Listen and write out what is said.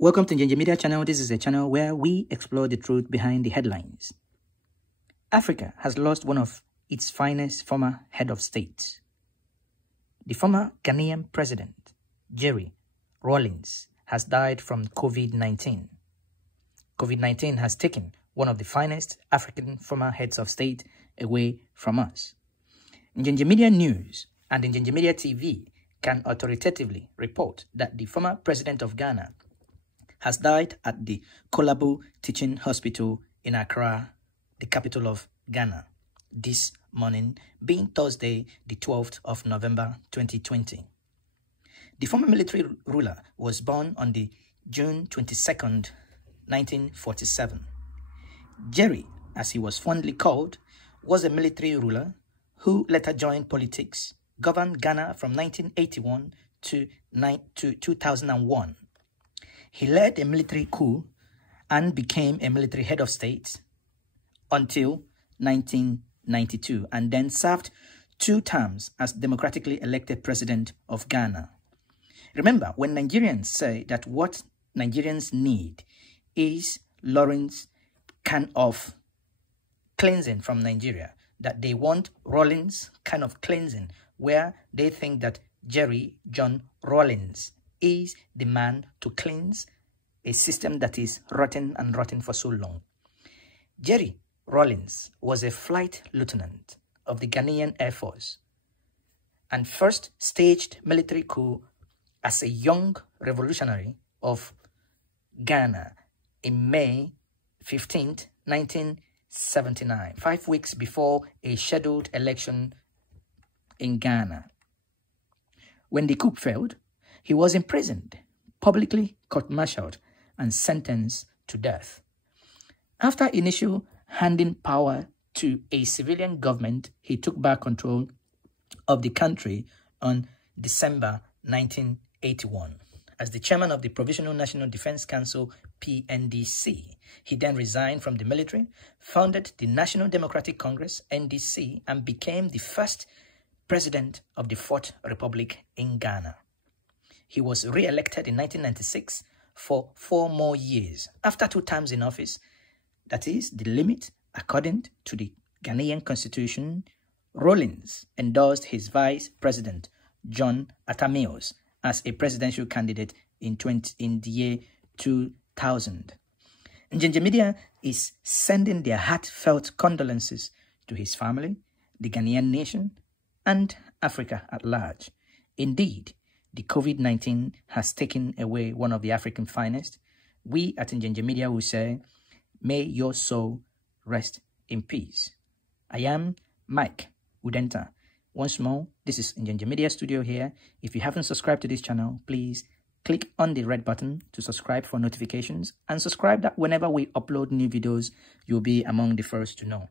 Welcome to Njenje Media channel. This is a channel where we explore the truth behind the headlines. Africa has lost one of its finest former head of state. The former Ghanaian president, Jerry Rawlings, has died from COVID-19. COVID-19 has taken one of the finest African former heads of state away from us. Njenje Media News and Njenje Media TV can authoritatively report that the former president of Ghana has died at the Kolabu Teaching Hospital in Accra, the capital of Ghana, this morning, being Thursday, the 12th of November 2020. The former military ruler was born on the June 22nd, 1947. Jerry, as he was fondly called, was a military ruler who later joined politics, governed Ghana from 1981 to 2001. He led a military coup and became a military head of state until 1992, and then served 2 terms as democratically elected president of Ghana. Remember, when Nigerians say that what Nigerians need is Lawrence kind of cleansing from Nigeria, that they want Rawlings kind of cleansing, where they think that Jerry John Rawlings is the man to cleanse a system that is rotten and rotten for so long. Jerry Rawlings was a flight lieutenant of the Ghanaian Air Force and first staged military coup as a young revolutionary of Ghana in May 15th, 1979, 5 weeks before a scheduled election in Ghana. When the coup failed, he was imprisoned, publicly court-martialed, and sentenced to death. After initial handing power to a civilian government, he took back control of the country on December 1981. As the chairman of the Provisional National Defense Council, PNDC, he then resigned from the military, founded the National Democratic Congress, NDC, and became the first president of the Fourth Republic in Ghana. He was re-elected in 1996 for 4 more years. After 2 terms in office, that is the limit according to the Ghanaian constitution, Rawlings endorsed his vice president, John Atta Mills, as a presidential candidate in the year 2000. Njenje Media is sending their heartfelt condolences to his family, the Ghanaian nation, and Africa at large. Indeed, the COVID-19 has taken away one of the African finest. We at Njenje Media will say, may your soul rest in peace. I am Mike Udenta. Once more, this is Njenje Media Studio here. If you haven't subscribed to this channel, please click on the red button to subscribe for notifications, and subscribe that whenever we upload new videos, you'll be among the first to know.